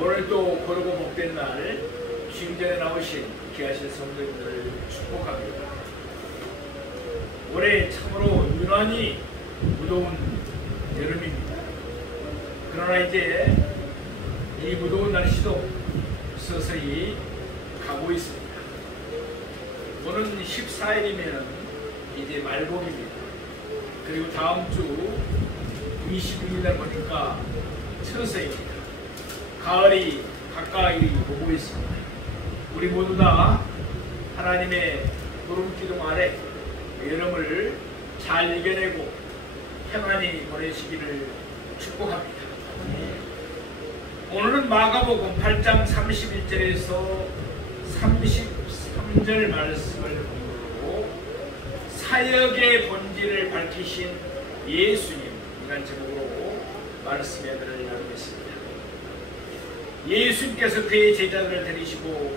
오늘도 고르고 복된 날 주임전에 나오신 귀하신 성도님들을 축복합니다. 올해 참으로 유난히 무더운 여름입니다. 그러나 이제 이 무더운 날씨도 서서히 가고 있습니다. 오는 14일이면 이제 말복입니다. 그리고 다음 주 26일날 보니까 처서입니다. 가을이 가까이 오고 있습니다. 우리 모두 다 하나님의 구름기둥 아래 여름을 잘 이겨내고 평안히 보내시기를 축복합니다. 오늘은 마가복음 8장 31절에서 33절 말씀을 공부하고 사역의 본질을 밝히신 예수님 이란 제목으로 말씀의 은혜를 나누겠습니다. 예수님께서 그의 제자들을 데리시고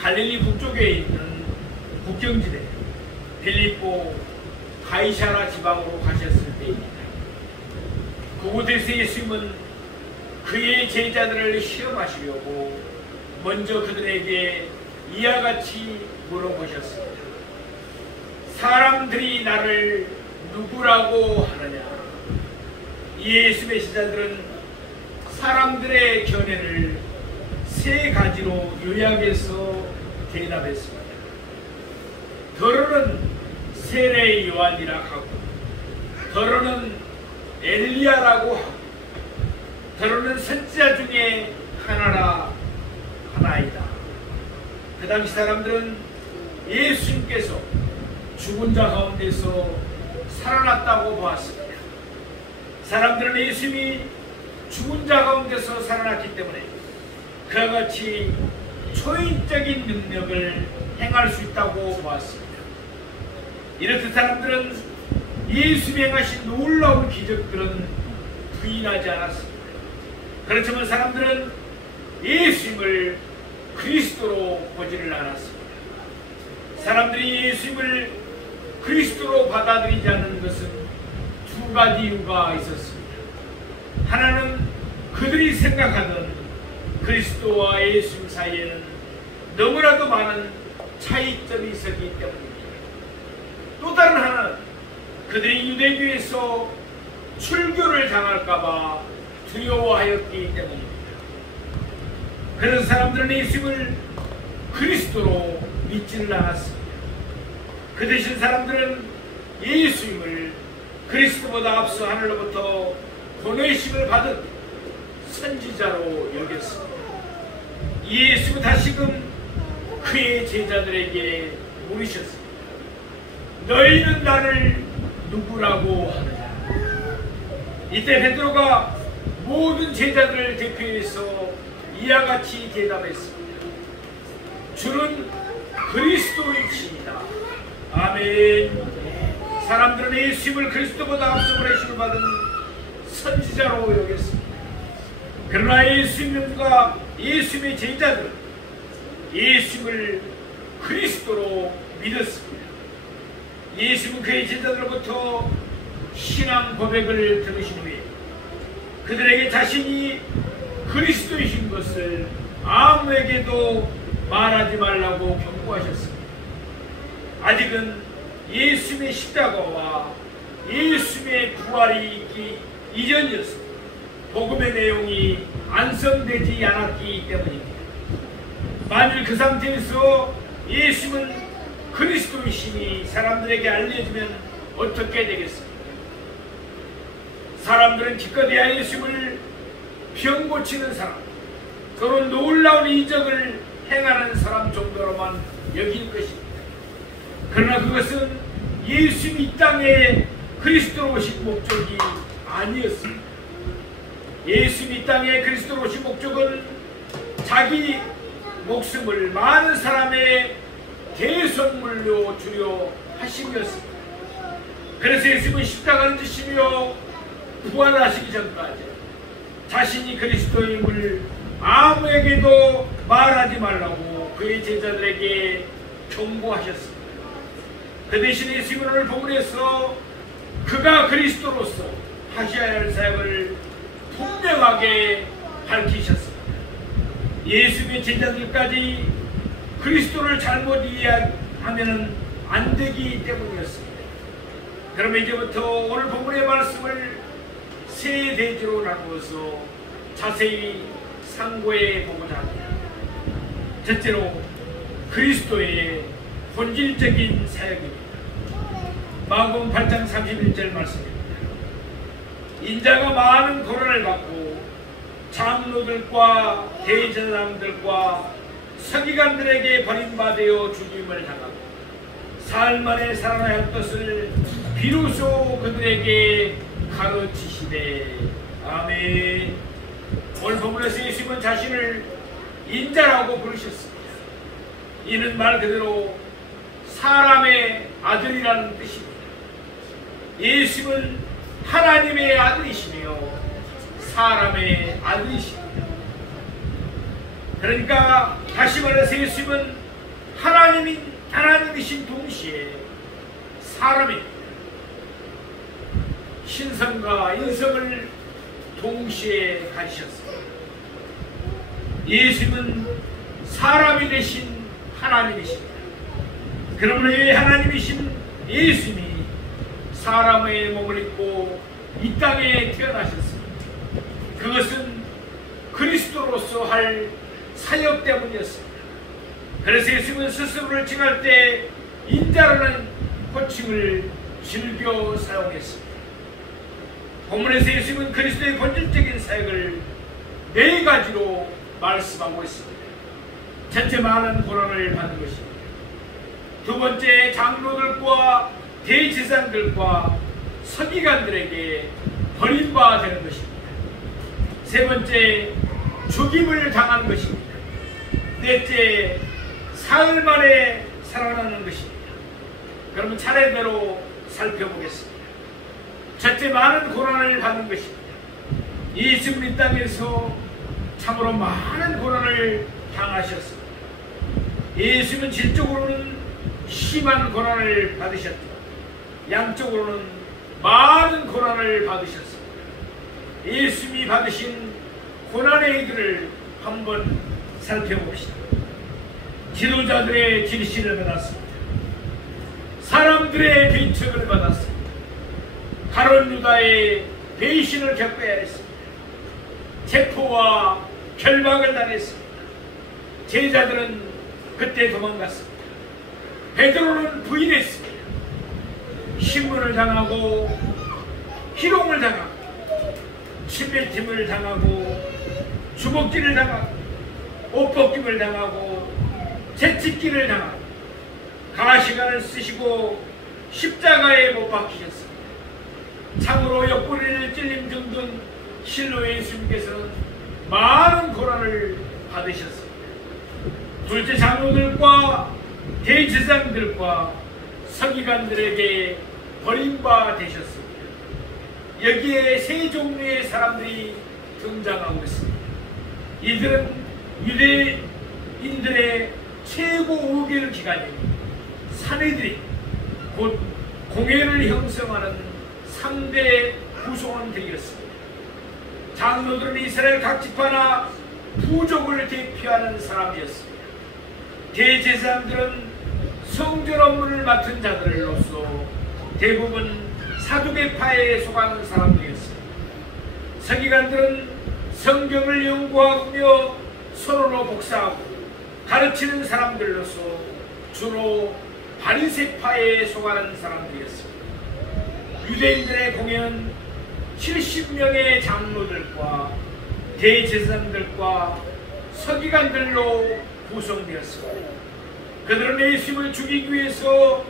갈릴리 북쪽에 있는 국경지대 빌립보 가이사라 지방으로 가셨을 때입니다. 그곳에서 예수님은 그의 제자들을 시험하시려고 먼저 그들에게 이와 같이 물어보셨습니다. 사람들이 나를 누구라고 하느냐? 예수님의 제자들은 사람들의 견해를 세 가지로 요약해서 대답했습니다. 더러는 세례 요한이라 하고, 더러는 엘리야라고 하고, 더러는 선지자 중에 하나이다. 그 당시 사람들은 예수님께서 죽은 자 가운데서 살아났다고 보았습니다. 사람들은 예수님이 죽은 자 가운데서 살아났기 때문에 그와 같이 초인적인 능력을 행할 수 있다고 보았습니다. 이렇듯 사람들은 예수님이 행하신 놀라운 기적들은 부인하지 않았습니다. 그렇지만 사람들은 예수님을 그리스도로 보지를 않았습니다. 사람들이 예수님을 그리스도로 받아들이지 않는 것은 두 가지 이유가 있었습니다. 하나는 그들이 생각하던 그리스도와 예수님 사이에는 너무나도 많은 차이점이 있었기 때문입니다. 또 다른 하나는 그들이 유대교에서 출교를 당할까봐 두려워하였기 때문입니다. 그래서 사람들은 예수님을 그리스도로 믿지를 않았습니다. 그 대신 사람들은 예수님을 그리스도보다 앞서 하늘로부터 보내심을 받은 선지자로 여겼습니다. 예수는 다시금 그의 제자들에게 물으셨습니다. 너희는 나를 누구라고 하느냐? 이때 베드로가 모든 제자들을 대표해서 이와 같이 대답했습니다. 주는 그리스도이십니다. 아멘. 사람들은 예수님을 그리스도보다 앞서 보내심을 받은 선지자로 여겼습니다. 그러나 예수님과 예수님의 제자들은 예수님을 그리스도로 믿었습니다. 예수님은 그의 제자들로부터 신앙 고백을 들으신 후에 그들에게 자신이 그리스도이신 것을 아무에게도 말하지 말라고 경고하셨습니다. 아직은 예수님의 십자가와 예수님의 부활이 있기 이전이었습니다. 복음의 내용이 완성되지 않았기 때문입니다. 만일 그 상태에서 예수님은 그리스도이심이 사람들에게 알려지면 어떻게 되겠습니까? 사람들은 기껏해야 예수님을 병 고치는 사람, 또는 놀라운 이적을 행하는 사람 정도로만 여길 것입니다. 그러나 그것은 예수님이 이 땅에 그리스도로 오신 목적이 아니었습니다. 예수님이 이 땅에 그리스도로 오신 목적은 자기 목숨을 많은 사람의 대속물로 주려 하심이었습니다. 그래서 예수님은 십자가를 지시며 부활하시기 전까지 자신이 그리스도임을 아무에게도 말하지 말라고 그의 제자들에게 경고하셨습니다. 그 대신 예수님은 오늘 본문에서 그가 그리스도로서 하셔야 할 사역을 분명하게 밝히셨습니다. 예수님의 제자들까지 그리스도를 잘못 이해하면 안 되기 때문이었습니다. 그러면 이제부터 오늘 본문의 말씀을 세 대지로 나누어서 자세히 상고해 보고자 합니다. 첫째로 그리스도의 본질적인 사역입니다. 마가복음 8장 31절 말씀입니다. 인자가 많은 고난을 받고 장로들과 대제사장들과 서기관들에게 버림받아 죽임을 당하고 사흘 만에 살아날 것을 비로소 그들에게 가르치시되. 아멘. 오늘 본문에서 예수님은 자신을 인자라고 부르셨습니다. 이는 말 그대로 사람의 아들이라는 뜻입니다. 예수님은 하나님의 아들이시며 사람의 아들이십니다. 그러니까 다시 말해서 예수님은 하나님이신 동시에 사람입니다. 신성과 인성을 동시에 가지셨습니다. 예수님은 사람이 되신 하나님이십니다. 그러므로 이 하나님이신 예수님이 사람의 몸을 입고 이 땅에 태어나셨습니다. 그것은 그리스도로서 할 사역 때문이었습니다. 그래서 예수님은 스스로를 칭할 때 인자라는 호칭을 즐겨 사용했습니다. 본문에서 예수님은 그리스도의 본질적인 사역을 네 가지로 말씀하고 있습니다. 첫째, 많은 고난을 받는 것입니다. 두 번째, 장로들과 대제사장들과 서기관들에게 버림받는 것입니다. 세 번째, 죽임을 당하는 것입니다. 넷째, 사흘 만에 살아나는 것입니다. 그러면 차례대로 살펴보겠습니다. 첫째, 많은 고난을 받는 것입니다. 예수님은 이 땅에서 참으로 많은 고난을 당하셨습니다. 예수님은 질적으로는 심한 고난을 받으셨고 양적으로는 많은 고난을 받으셨습니다. 예수님이 받으신 고난의 일들을 한번 살펴봅시다. 지도자들의 질시를 받았습니다. 사람들의 비척을 받았습니다. 가룟 유다의 배신을 겪어야 했습니다. 체포와 결박을 당했습니다. 제자들은 그때 도망갔습니다. 베드로는 부인했습니다. 신문을 당하고 희롱을 당하고 침뱉음을 당하고 주먹질을 당하고 옷벗김을 당하고 채찍질을 당하고 가시관을 쓰시고 십자가에 못 박히셨습니다. 창으로 옆구리를 찔림 등등 실로 예수님께서는 많은 고난을 받으셨습니다. 둘째, 장로들과 대제사장들과 서기관들에게 버림받으셨습니다. 여기에 세 종류의 사람들이 등장하고 있습니다. 이들은 유대인들의 최고 우길 기관인 사내들이 곧 공회를 형성하는 3대 구성원들이었습니다. 장로들은 이스라엘 각 지파나 부족을 대표하는 사람이었습니다. 대제사장들은 성전 업무를 맡은 자들로서 대부분 사두개파에 속하는 사람들이었습니다. 서기관들은 성경을 연구하며 서로로 복사하고 가르치는 사람들로서 주로 바리새파에 속하는 사람들이었습니다. 유대인들의 공회는 70명의 장로들과 대제사장들과 서기관들로 구성되었습니다. 그들은 예수님을 죽이기 위해서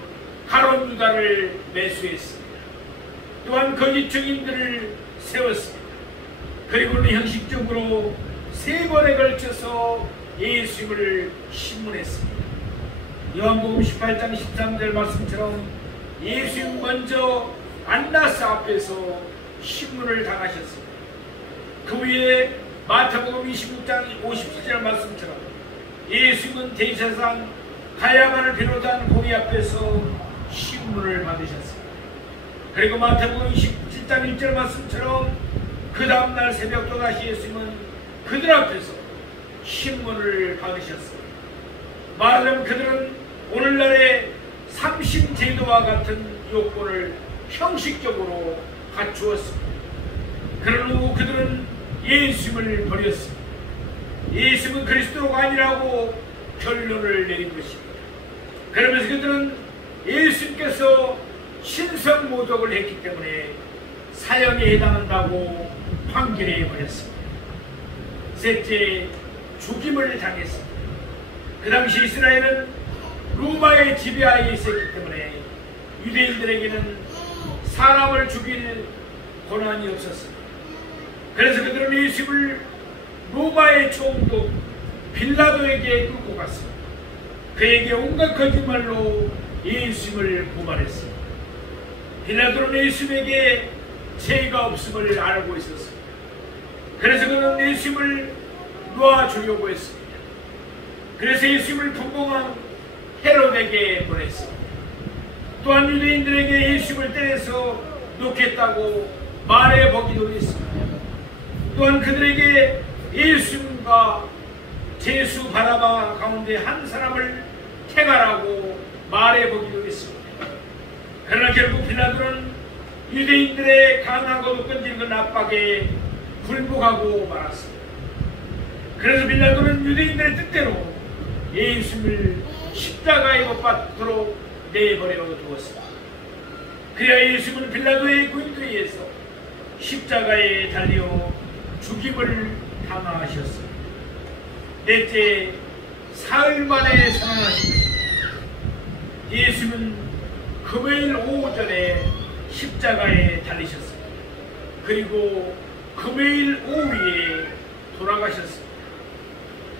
가룟 유다를 매수했습니다. 또한 거짓 증인들을 세웠습니다. 그리고는 형식적으로 3번에 걸쳐서 예수님을 신문했습니다. 요한복음 18장 13절 말씀처럼 예수님 먼저 안나스 앞에서 신문을 당하셨습니다. 그 위에 마태복음 26장 57절 말씀처럼 예수님은 대제사장 가야바를 비롯한 공의 앞에서 신문을 받으셨습니다. 그리고 마태복음 27장 1절 말씀처럼 그 다음날 새벽 또다시 예수님은 그들 앞에서 신문을 받으셨습니다. 말하자면 그들은 오늘날의 삼신제도와 같은 요건을 형식적으로 갖추었습니다. 그런 후 그들은 예수님을 버렸습니다. 예수님은 그리스도가 아니라고 결론을 내린 것입니다. 그러면서 그들은 예수님께서 신성모독을 했기 때문에 사형에 해당한다고 판결해 버렸습니다. 셋째, 죽임을 당했습니다. 그 당시 이스라엘은 로마의 지배하에 있었기 때문에 유대인들에게는 사람을 죽일 권한이 없었습니다. 그래서 그들은 예수를 로마의 총독 빌라도에게 끌고 갔습니다. 그에게 온갖 거짓말로 예수를 고발했습니다. 빌라도는 예수에게 죄가 없음을 알고 있었습니다. 그래서 그는 예수를 놓아주려고 했습니다. 그래서 예수를 분봉한 헤롯에게 보냈습니다. 또한 유대인들에게 예수를 때려서 놓겠다고 말해보기도 했습니다. 또한 그들에게 예수님과 제수 바라바 가운데 한 사람을 택하라고 말해보기도 했습니다. 그러나 결국 빌라도는 유대인들의 강하고도 끈질긴 압박에 굴복하고 말았습니다. 그래서 빌라도는 유대인들의 뜻대로 예수를 십자가에 못 박도록 내버려 두었습니다. 그래야 예수는 빌라도의 군주에 의해서 십자가에 달려 죽임을 당하셨습니다. 넷째, 사흘 만에 살아나신 것입니다. 예수는 금요일 오전에 십자가에 달리셨습니다. 그리고 금요일 오후에 돌아가셨습니다.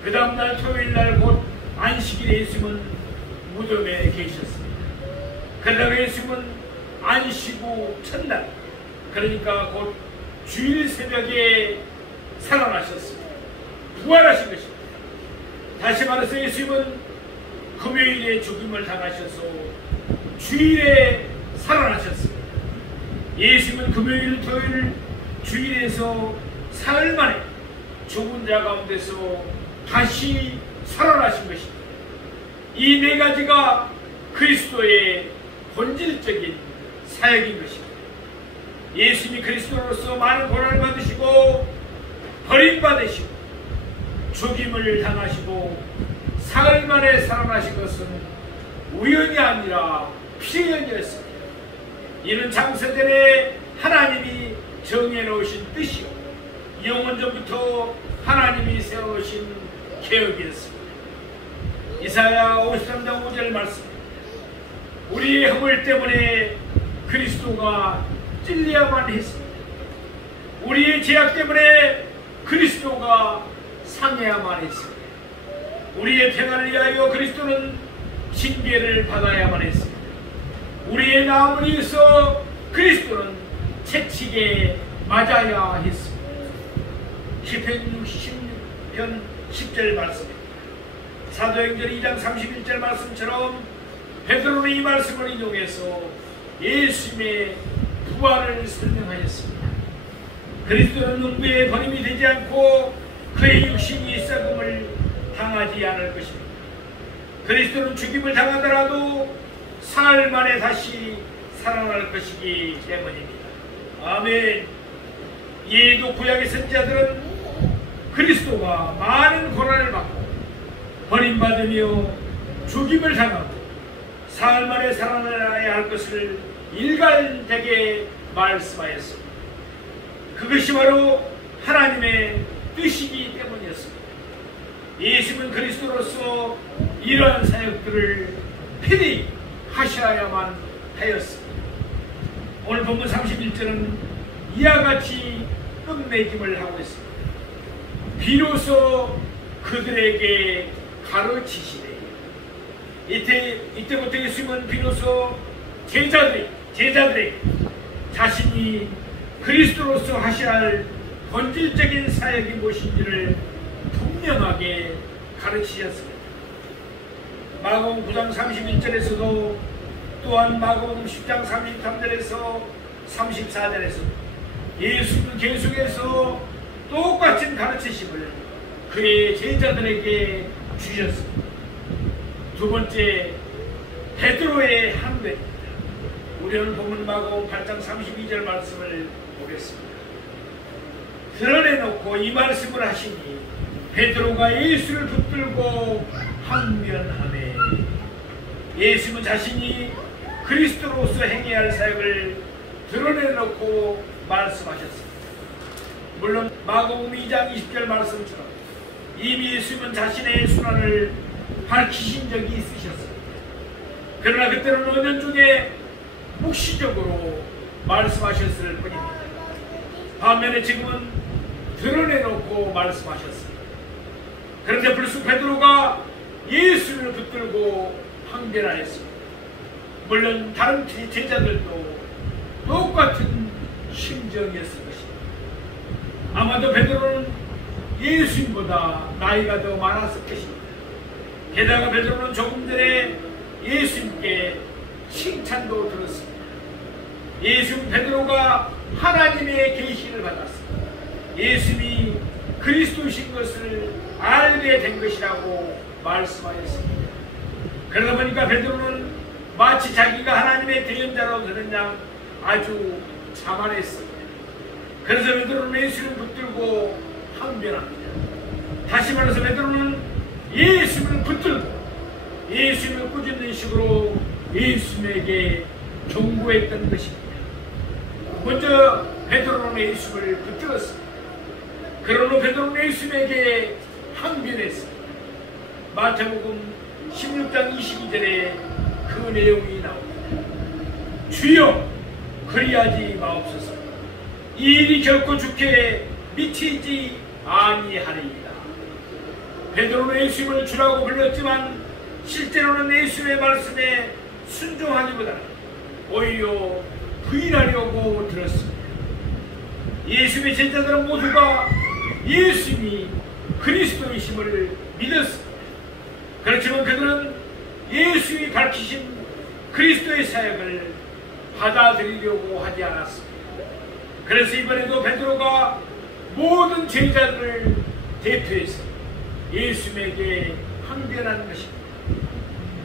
그 다음날 토요일날 곧 안식일에 예수는 무덤에 계셨습니다. 그러다가 예수는 안식 후 첫날, 그러니까 곧 주일 새벽에 살아나셨습니다. 부활하신 것입니다. 다시 말해서 예수님은 금요일에 죽임을 당하셔서 주일에 살아나셨습니다. 예수님은 금요일, 토요일, 주일에서 사흘 만에 죽은 자 가운데서 다시 살아나신 것입니다. 이 네 가지가 그리스도의 본질적인 사역인 것입니다. 예수님이 그리스도로서 많은 고난을 받으시고 버림받으시고 죽임을 당하시고 사흘 만에 살아나신 것은 우연이 아니라 필연이었습니다. 이는 장세전에 하나님이 정해놓으신 뜻이요 영원전부터 하나님이 세워놓으신 계획이었습니다. 이사야 53장 5절 말씀입니다. 우리의 허물 때문에 그리스도가 찔려야만 했습니다. 우리의 죄악 때문에 그리스도가 상해야만 했습니다. 우리의 평안을 위하여 그리스도는 징계를 받아야만 했습니다. 우리의 나음을 위해서 그리스도는 채찍에 맞아야 했습니다. 시편 66편 10절 말씀입니다. 사도행전 2장 31절 말씀처럼 베드로는 이 말씀을 인용해서 예수님의 부활을 설명하였습니다. 그리스도는 능부의 버림이 되지 않고 그의 육신이 썩음을 당하지 않을 것입니다. 그리스도는 죽임을 당하더라도 사흘 만에 다시 살아날 것이기 때문입니다. 아멘. 이에도 구약의 선지자들은 그리스도가 많은 고난을 받고 버림받으며 죽임을 당하고 사흘 만에 살아나야 할 것을 일관되게 말씀하였습니다. 그것이 바로 하나님의 뜻이기 때문이었습니다. 예수는 그리스도로서 이러한 사역들을 필히 하셔야만 하였습니다. 오늘 본문 31절은 이와 같이 끝맺음을 하고 있습니다. 비로소 그들에게 가르치시되, 이때부터 예수님은 비로소 제자들에게 자신이 그리스도로서 하셔야 할 본질적인 사역이 무엇인지를 분명하게 가르치셨습니다. 마가복음 9장 31절에서도 또한 마가복음 10장 33절에서 34절에서 예수는 계속해서 똑같은 가르치심을 그의 제자들에게 주셨습니다. 두 번째, 베드로의 항례입니다. 우리는 본문 마가복음 8장 32절 말씀을 보겠습니다. 드러내놓고 이 말씀을 하시니 베드로가 예수를 붙들고 항변하매. 예수는 자신이 그리스도로서 행해야 할 사역을 드러내놓고 말씀하셨습니다. 물론 마가복음 2장 20절 말씀처럼 이미 예수는 자신의 순환을 밝히신 적이 있으셨습니다. 그러나 그때는 은연중에 묵시적으로 말씀하셨을 뿐입니다. 반면에 지금은 드러내놓고 말씀하셨습니다. 그런데 불쑥 베드로가 예수를 붙들고 항변하였습니다. 물론 다른 제자들도 똑같은 심정이었을 것입니다. 아마도 베드로는 예수님보다 나이가 더 많았을 것입니다. 게다가 베드로는 조금 전에 예수님께 칭찬도 들었습니다. 예수님 베드로가 하나님의 계시를 받았습니다. 예수님이 그리스도이신 것을 알게 된 것이라고 말씀하였습니다. 그러다 보니까 베드로는 마치 자기가 하나님의 대언자로 되는 양 아주 자만했습니다. 그래서 베드로는 예수를 붙들고 항변합니다. 다시 말해서 베드로는 예수를 붙들고 예수를 꾸짖는 식으로 예수님에게 경고했던 것입니다. 먼저 베드로는 예수를 붙들었습니다. 그러나 베드로는 예수님에게 항변했습니다. 마태복음 16장 22절에 그 내용이 나옵니다. 주여 그리하지 마옵소서. 이 일이 결코 주께 미치지 아니하리이다. 베드로는 예수님을 주라고 불렀지만 실제로는 예수님의 말씀에 순종하기보다는 오히려 부인하려고 들었습니다. 예수님의 제자들은 모두가 예수님이 그리스도이심을 믿었습니다. 그렇지만 그들은 예수님이 밝히신 그리스도의 사역을 받아들이려고 하지 않았습니다. 그래서 이번에도 베드로가 모든 제자들을 대표해서 예수님에게 항변한 것입니다.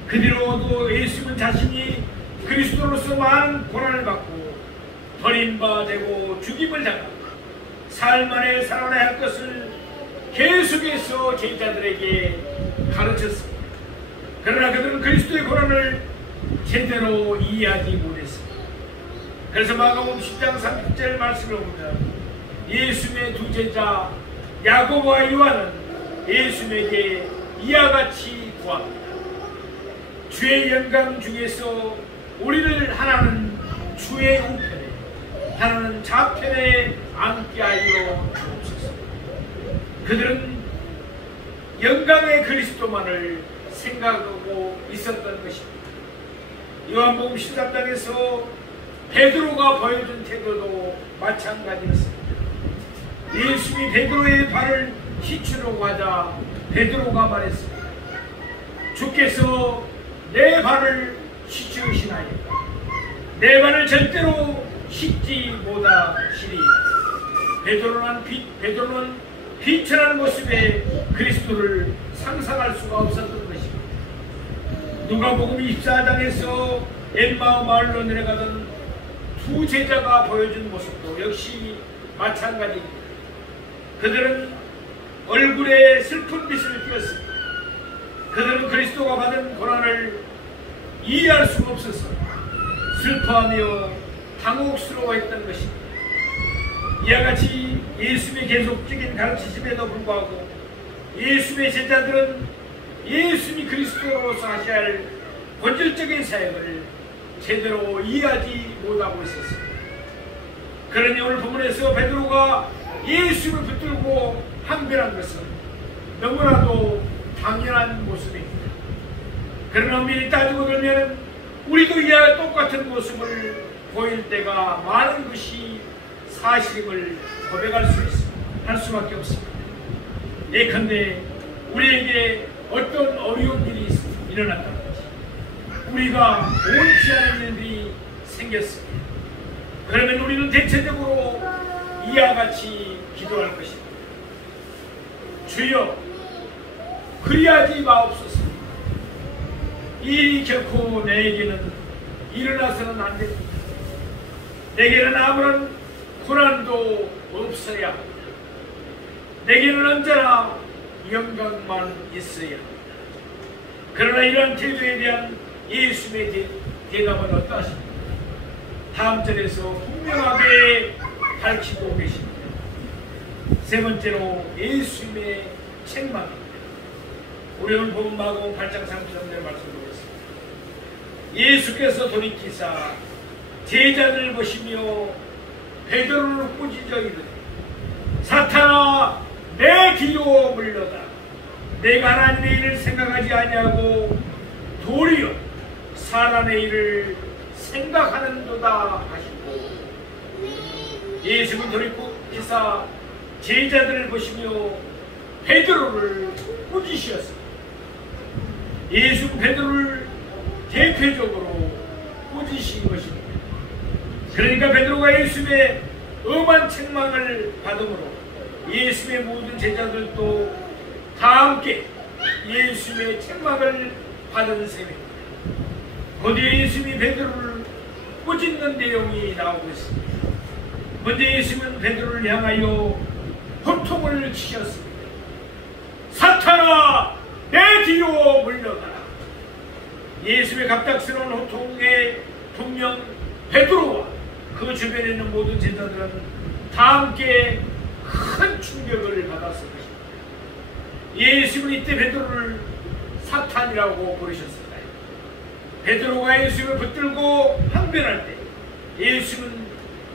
그 뒤로도 예수님은 자신이 그리스도로서 많은 고난을 받고 버림받고 죽임을 당하고 삶 안에 살아나야 할 것을 계속해서 제자들에게 가르쳤습니다. 그러나 그들은 그리스도의 고난을 제대로 이해하지 못했습니다. 그래서 마가복음 10장 30절 말씀을 보면 예수님의 두 제자 야고보와 요한은 예수님에게 이와 같이 구합니다. 주의 영광 중에서 우리를 하나는 주의 우편에 하나는 좌편에 앉게 하여 주옵소서. 그들은 영광의 그리스도만을 생각하고 있었던 것입니다. 요한복음 13장에서 베드로가 보여준 태도도 마찬가지였습니다. 예수님이 베드로의 발을 씻으려고 하자 베드로가 말했습니다. 주께서 내 발을 씻으시나이까 내 발을 절대로 씻지 못하시리이다. 베드로는 비천한 모습의 그리스도를 상상할 수가 없었던 것입니다. 누가복음 24장에서 엠마오 마을로 내려가던 두 제자가 보여준 모습도 역시 마찬가지입니다. 그들은 얼굴에 슬픈 빛을 띄었습니다. 그들은 그리스도가 받은 고난을 이해할 수가 없어서 슬퍼하며 당혹스러워했던 것입니다. 이와 같이 예수님의 계속적인 가르치심에도 불구하고 예수님의 제자들은 예수님이 그리스도로서 하셔야 할 본질적인 사역을 제대로 이해하지 못하고 있었습니다. 그러니 오늘 본문에서 베드로가 예수를 붙들고 항변한 것은 너무나도 당연한 모습입니다. 그러나 엄밀히 따지고 들면 우리도 이와 똑같은 모습을 보일 때가 많은 것이 사실임을 고백할 할 수밖에 없습니다. 예컨대 우리에게 어떤 어려운 일이 일어났다든지 우리가 옳지 않은 일들이 생겼습니다. 그러면 우리는 대체적으로 이와 같이 기도할 것입니다. 주여 그리하지 마옵소서. 이 결코 내게는 일어나서는 안 됩니다. 내게는 아무런 고난도 없어야 합니다. 내게는 언제나 영광만 있어야 합니다. 그러나 이러한 태도에 대한 예수님의 대답은 어떠하십니까? 다음 절에서 분명하게 밝히고 계십니다. 세 번째로 예수님의 책망입니다. 우리 오늘 본 마가복음 8장 33절 말씀 보겠습니다. 예수께서 돌이키사 제자들을 보시며 베드로를 꾸짖어 이르되 사탄아 내 뒤로 물러가라. 내가 하나님의 일을 생각하지 아니하고 도리어 사람의 일을 생각하는도다 하시고, 예수는 돌이키사 제자들을 보시며 베드로를 꾸짖으셨습니다. 예수 베드로를 대표적으로 꾸짖으신 것입니다. 그러니까 베드로가 예수의 엄한 책망을 받음으로 예수의 모든 제자들도 다 함께 예수의 책망을 받은 셈입니다. 거기에 예수님이 베드로를 꾸짖는 내용이 나오고 있습니다. 먼저 예수님은 베드로를 향하여 호통을 치셨습니다. 사탄아 내 뒤로 물러가라. 예수의 갑작스러운 호통에 분명 베드로와 그 주변에 있는 모든 제자들은 다 함께 큰 충격을 받았을 것입니다. 예수는 이때 베드로를 사탄이라고 부르셨습니다. 베드로가 예수를 붙들고 항변할 때 예수는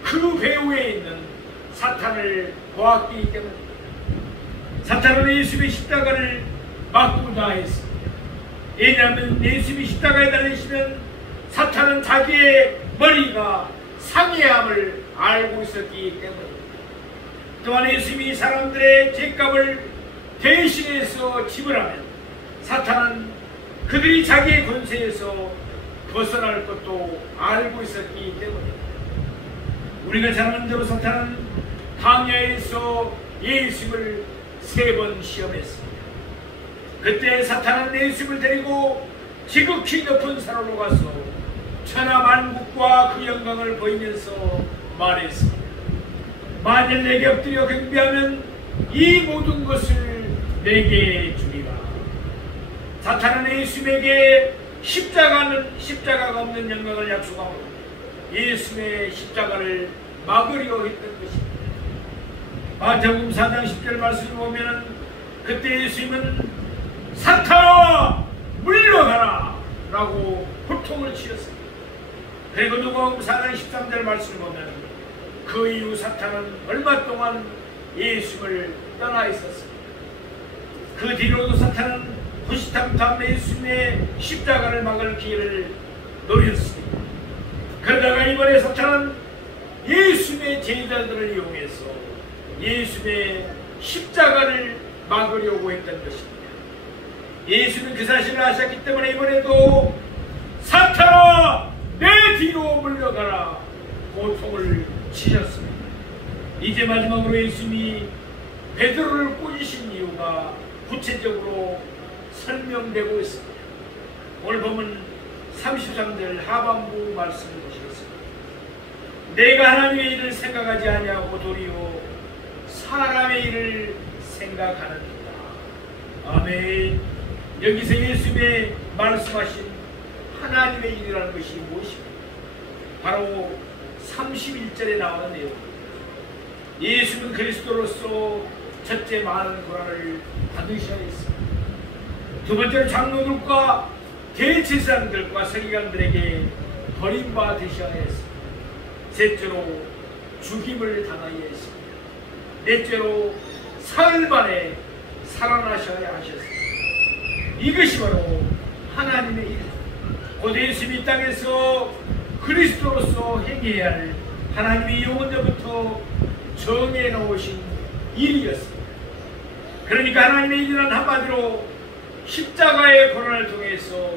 그 배후에 있는 사탄을 보았기 때문입니다. 사탄은 예수의 십자가를 막고자 했습니다. 왜냐하면 예수의 십자가에 달리시면 사탄은 자기의 머리가 상해함을 알고 있었기 때문입니다. 또한 예수님이 사람들의 죄값을 대신해서 지불하면 사탄은 그들이 자기의 권세에서 벗어날 것도 알고 있었기 때문입니다. 우리가 잘 아는 대로 사탄은 광야에서 예수를 3번 시험했습니다. 그때 사탄은 예수를 데리고 지극히 높은 산으로 가서 천하만국과 그 영광을 보이면서 말했습니다. 만일 내게 엎드려 경배하면 이 모든 것을 내게 주리라. 사탄은 예수에게 십자가가 없는 영광을 약속하고 예수의 십자가를 막으려 했던 것입니다. 마태복음 4장 10절 말씀을 보면 그때 예수님은 사탄아 물러가라 라고 호통을 치셨습니다. 그리고 누가복음 4장 13절 말씀을 보면 그 이후 사탄은 얼마 동안 예수를 떠나 있었습니다. 그 뒤로도 사탄은 호시탐탐 예수님의 십자가를 막을 기회를 노렸습니다. 그러다가 이번에 사탄은 예수님의 제자들을 이용해서 예수님의 십자가를 막으려고 했던 것입니다. 예수는 그 사실을 아셨기 때문에 이번에도 사탄아 내 뒤로 물러가라 고통을 치셨습니다. 이제 마지막으로 예수님이 베드로를 꾸짖으신 이유가 구체적으로 설명되고 있습니다. 오늘 보면 33절 하반부 말씀을 보시겠습니다. 내가 하나님의 일을 생각하지 아니하고 도리어 사람의 일을 생각하는도다. 아멘. 여기서 예수님의 말씀하신 하나님의 일이라는 것이 무엇입니까? 바로 31절에 나오는 내용입니다. 예수는 그리스도로서 첫째 많은 고난을 받으셔야 했습니다. 두 번째로 장로들과 대제사장들과 서기관들에게 버림받으셔야 했습니다. 셋째로 죽임을 당하여야 했습니다. 넷째로 사흘 만에 살아나셔야 하셨습니다. 이것이 바로 하나님의 일, 곧 예수님이 이 땅에서 그리스도로서 행해야 할 하나님이 영원전부터 정해 놓으신 일이었습니다. 그러니까 하나님의 일이란 한마디로 십자가의 고난을 통해서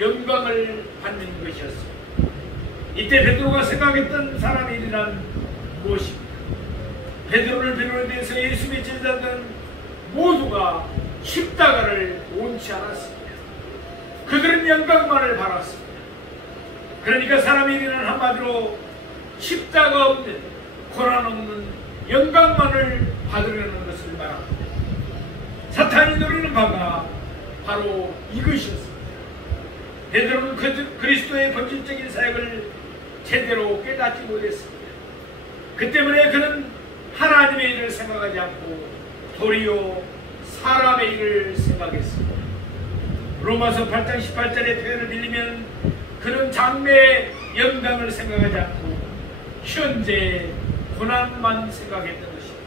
영광을 받는 것이었습니다. 이때 베드로가 생각했던 사람의 일이란 무엇입니까? 베드로를 비롯해서 예수의 제자들은 모두가 십자가를 원치 않았습니다. 그들은 영광만을 바랐습니다. 그러니까 사람의 일은 한마디로 십자가 없는, 고난 없는 영광만을 받으려는 것을 말합니다. 사탄이 노리는 바가 바로 이것이었습니다. 베드로는 그리스도의 본질적인 사역을 제대로 깨닫지 못했습니다. 그 때문에 그는 하나님의 일을 생각하지 않고 도리어 사람의 일을 생각했습니다. 로마서 8장 18절의 표현을 빌리면 그는 장래의 영광을 생각하지 않고 현재 고난만 생각했던 것입니다.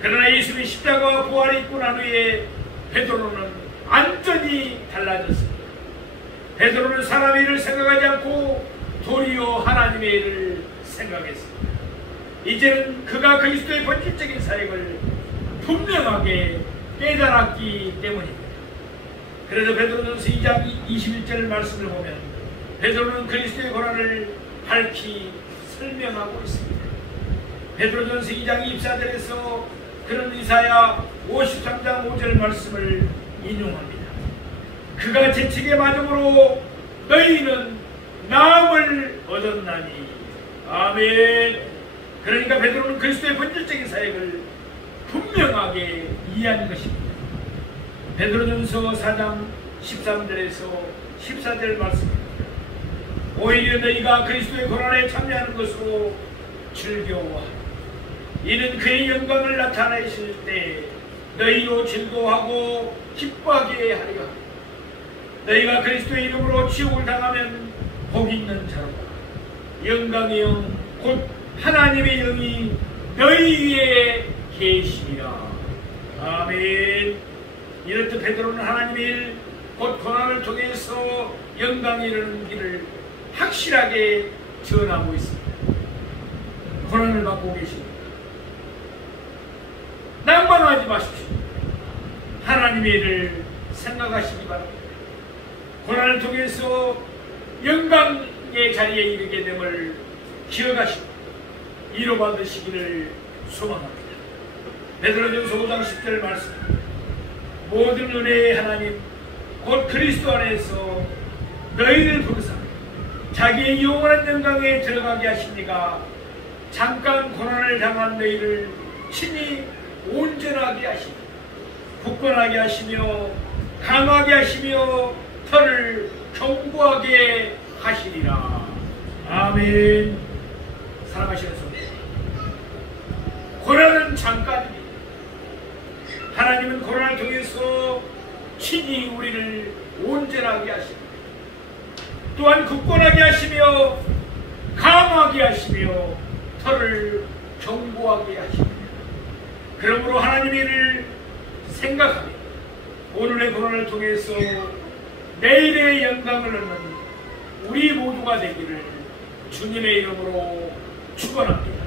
그러나 예수의 십자가와 부활이 있고 난 후에 베드로는 완전히 달라졌습니다. 베드로는 사람의 일을 생각하지 않고 도리어 하나님의 일을 생각했습니다. 이제는 그가 그리스도의 본질적인 사역을 분명하게 깨달았기 때문입니다. 그래서 베드로전서 2장 21절 말씀을 보면 베드로는 그리스도의 고난을 밝히 설명하고 있습니다. 베드로전서 2장 24절에서 그런 이사야 53장 5절 말씀을 인용합니다. 그가 제 측에 맞음으로 너희는 나음을 얻었나니. 아멘. 그러니까 베드로는 그리스도의 본질적인 사역을 분명하게 이해한 것입니다. 베드로전서 4장 13절에서 14절 말씀입니다. 오히려 너희가 그리스도의 고난에 참여하는 것으로 즐거워하라. 이는 그의 영광을 나타내실 때 너희로 즐거워하고 기뻐하게 하리라. 너희가 그리스도의 이름으로 지옥을 당하면 복 있는 자로다. 영광의 영 곧 하나님의 영이 너희 위에 계시리라. 아멘. 이렇듯 베드로는 하나님의 일 곧 고난을 통해서 영광에 이르는 길을 확실하게 전하고 있습니다. 고난을 받고 계십니다. 낭만하지 마십시오. 하나님의 일을 생각하시기 바랍니다. 고난을 통해서 영광의 자리에 이르게 됨을 기억하시고 이루받으시기를 소망합니다. 베드로전서 5장 10절 말씀. 모든 은혜의 하나님 곧 그리스도 안에서 너희를 부르사 자기의 영원한 영광에 들어가게 하시니가 잠깐 고난을 당한 너희를 친히 온전하게 하시니 굳건하게 하시며 강하게 하시며 털을 견고하게 하시리라. 아멘. 사랑하시는 성도, 고난은 잠깐입니다. 하나님은 고난을 통해서 친히 우리를 온전하게 하십니다. 또한 굳건하게 하시며 강하게 하시며 털을 견고하게 하십니다. 그러므로 하나님의 일을 생각하며 오늘의 고난을 통해서 내일의 영광을 얻는 우리 모두가 되기를 주님의 이름으로 축원합니다.